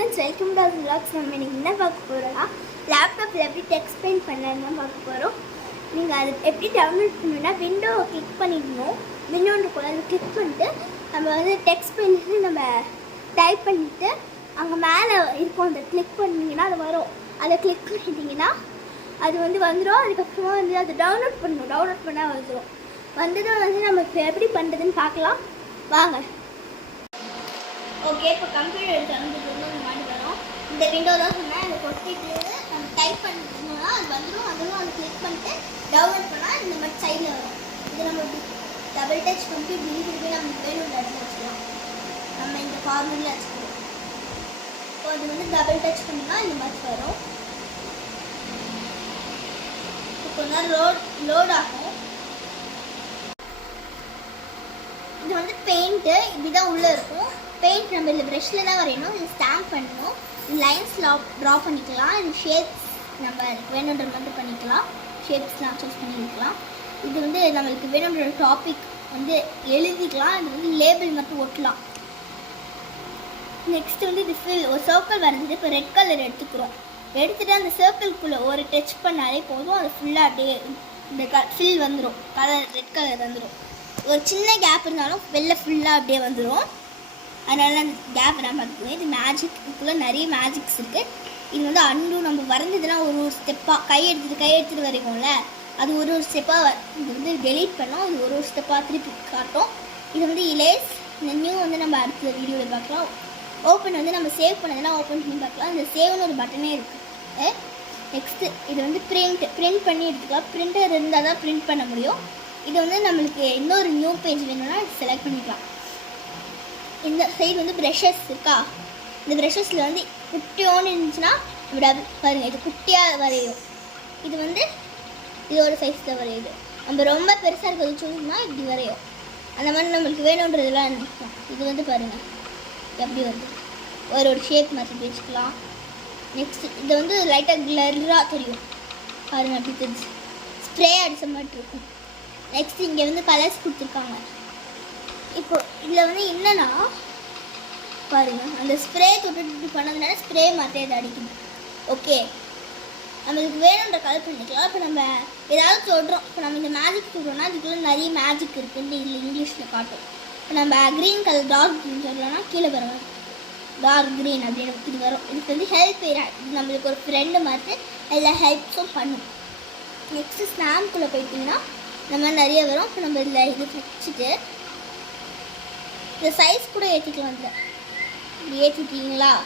Friends, welcome to vlogs. நம்ம இன்னைக்கு என்ன பார்க்க போகிறோம்னா, லேப்டாப்பில் எப்படி டெக்ஸ்ட் பெயிண்ட் பண்ணலான்னு தான் பார்க்க போகிறோம். நீங்கள் அது எப்படி டவுன்லோட் பண்ணணும்னா, விண்டோவை கிளிக் பண்ணிடணும். விண்டோன்ற அதை கிளிக் பண்ணிட்டு நம்ம வந்து டெக்ஸ்ட் பெயிண்ட் நம்ம டைப் பண்ணிவிட்டு அங்கே மேலே இருக்கும், அதை கிளிக் பண்ணிங்கன்னா அது வரும். அதை கிளிக் பண்ணிட்டீங்கன்னா அது வந்து வந்துடும். அதுக்கப்புறமா வந்து அதை டவுன்லோட் பண்ணணும். டவுன்லோட் பண்ணால் வந்துடும். வந்ததும் வந்து நம்ம இப்போ எப்படி பண்ணுறதுன்னு பார்க்கலாம் வாங்க. ஓகே, இப்போ கம்ப்யூட்டர் திறந்துட்டு இந்த மாதிரி வரும். இந்த விண்டோ தான் சொன்னால் அதை கொட்டிட்டு நம்ம டைப் பண்ணணும்னா அது வந்துடும். அதுவும் அதை கிளிக் பண்ணிட்டு டவுன்லோட் பண்ணால் இந்த மாதிரி சைடில் வரும். இது நம்ம டபுள் டச் பண்ணிட்டு திருப்பி நம்ம வேணும் இடத்துல வச்சுக்கலாம். நம்ம இந்த ஃபார்முலில் வச்சுக்கலாம். இப்போ அது வந்து டபுள் டச் பண்ணால் இந்த மாதிரி வரும். இப்போ தான் லோட் ஆகும். இது வந்து பெயிண்ட்டு இப்படி தான் உள்ளே இருக்கும். பெயிண்ட் நம்ம இதில் ப்ரெஷ்ஷில் தான் வரையணும். இது ஸ்டாம்ப் பண்ணணும். லைன்ஸ் ட்ரா பண்ணிக்கலாம். இது ஷேப்ஸ் நம்ம வேணுன்ற மாதிரி பண்ணிக்கலாம். ஷேப்ஸ்லாம் சூஸ் பண்ணிக்கலாம். இது வந்து நம்மளுக்கு வேணுன்ற டாபிக் வந்து எழுதிக்கலாம். இது வந்து லேபிள் மட்டும் ஒட்டலாம். நெக்ஸ்ட் வந்து இது ஒரு சர்க்கிள் வரைஞ்சிட்டு இப்போ ரெட் கலர் எடுத்துக்கிறோம். எடுத்துகிட்டு அந்த சர்க்கிள்குள்ளே ஒரு டச் பண்ணாலே போதும். அது ஃபுல்லாக அப்படியே இந்த ஃபில் வந்துடும். ரெட் கலர் வந்துடும். ஒரு சின்ன கேப் இருந்தாலும் வெளில ஃபுல்லாக அப்படியே வந்துடும். அதனால அந்த கேப் நம்ம பார்த்துக்குவோம். இது மேஜிக். இதுக்குள்ளே நிறைய மேஜிக்ஸ் இருக்குது. இது வந்து அண்டு நம்ம வரைஞ்சதுலாம் ஒரு ஸ்டெப்பாக கை எடுத்துகிட்டு வரைக்கும்ல, அது ஒரு ஸ்டெப்பாக இது வந்து டெலீட் பண்ணோம். இது ஒரு ஸ்டெப்பாக திருப்பி காட்டும். இது வந்து இலேஸ். இந்த நியூ வந்து நம்ம அடுத்த வீடியோவில் பார்க்கலாம். ஓப்பன் வந்து நம்ம சேவ் பண்ணதெல்லாம் ஓப்பன் பண்ணி பார்க்கலாம். இந்த சேவ்னு ஒரு பட்டனே இருக்குது. நெக்ஸ்ட்டு இது வந்து பிரிண்ட் பண்ணி எடுத்துக்கலாம். பிரிண்டர் இருந்தால் தான் பிரிண்ட் பண்ண முடியும். இது வந்து நம்மளுக்கு இன்னொரு நியூ பேஜ் வேணும்னா செலக்ட் பண்ணிக்கலாம். இந்த சைடு வந்து ப்ரெஷஸ் இருக்கா, இந்த ப்ரெஷஸில் வந்து குட்டியோன்னு இருந்துச்சுன்னா இப்படி பாருங்கள், இது குட்டியாக வரையும். இது வந்து இதோட சைஸில் வரையுது. நம்ம ரொம்ப பெருசாக இருக்கிறது சூஸ்னா இப்படி வரையும். அந்த மாதிரி நம்மளுக்கு வேணுன்றதெல்லாம் இருக்கும். இது வந்து பாருங்கள் எப்படி வந்து ஒரு ஷேப் மாற்றி வச்சுக்கலாம். நெக்ஸ்ட் இது வந்து லைட்டாக கிளராக தெரியும் பாருங்கள், அப்படி தெரிஞ்சு ஸ்ப்ரே அடித்த மாதிரி இருக்கும். நெக்ஸ்ட் இங்கே வந்து கலர்ஸ் கொடுத்துருக்காங்க. இப்போ இதில் வந்து என்னன்னா பாருங்கள், அந்த ஸ்ப்ரே தொட்டு பண்ணதுனால ஸ்ப்ரே மாற்றி அதை அடிக்கணும். ஓகே, நம்மளுக்கு வேணுன்ற கலர் பண்ணிக்கலாம். இப்போ நம்ம ஏதாவது சொல்கிறோம். இப்போ நம்ம இந்த மேஜிக் சொல்கிறோம்னா அதுக்குள்ளே நிறைய மேஜிக் இருக்குதுன்னு இதில் இங்கிலீஷில் காட்டும். இப்போ நம்ம க்ரீன் கலர் டார்க் க்ரீன் சொல்லலாம்னா கீழே வரும் டார்க் க்ரீன் அப்படின்னு இது வரும். இதுக்கு வந்து ஹெல்ப் இது நம்மளுக்கு ஒரு ஃப்ரெண்டு மாதிரி எல்லா ஹெல்ப்ஸும் பண்ணும். நெக்ஸ்ட்டு ஸ்னாம்குள்ளே போயிட்டிங்கன்னா நம்ம நிறைய வரும். இப்போ நம்ம இதில் இது வச்சுட்டு இந்த சைஸ் கூட ஏற்றிக்கலாம். இதில் ஏற்றிட்டீங்களா,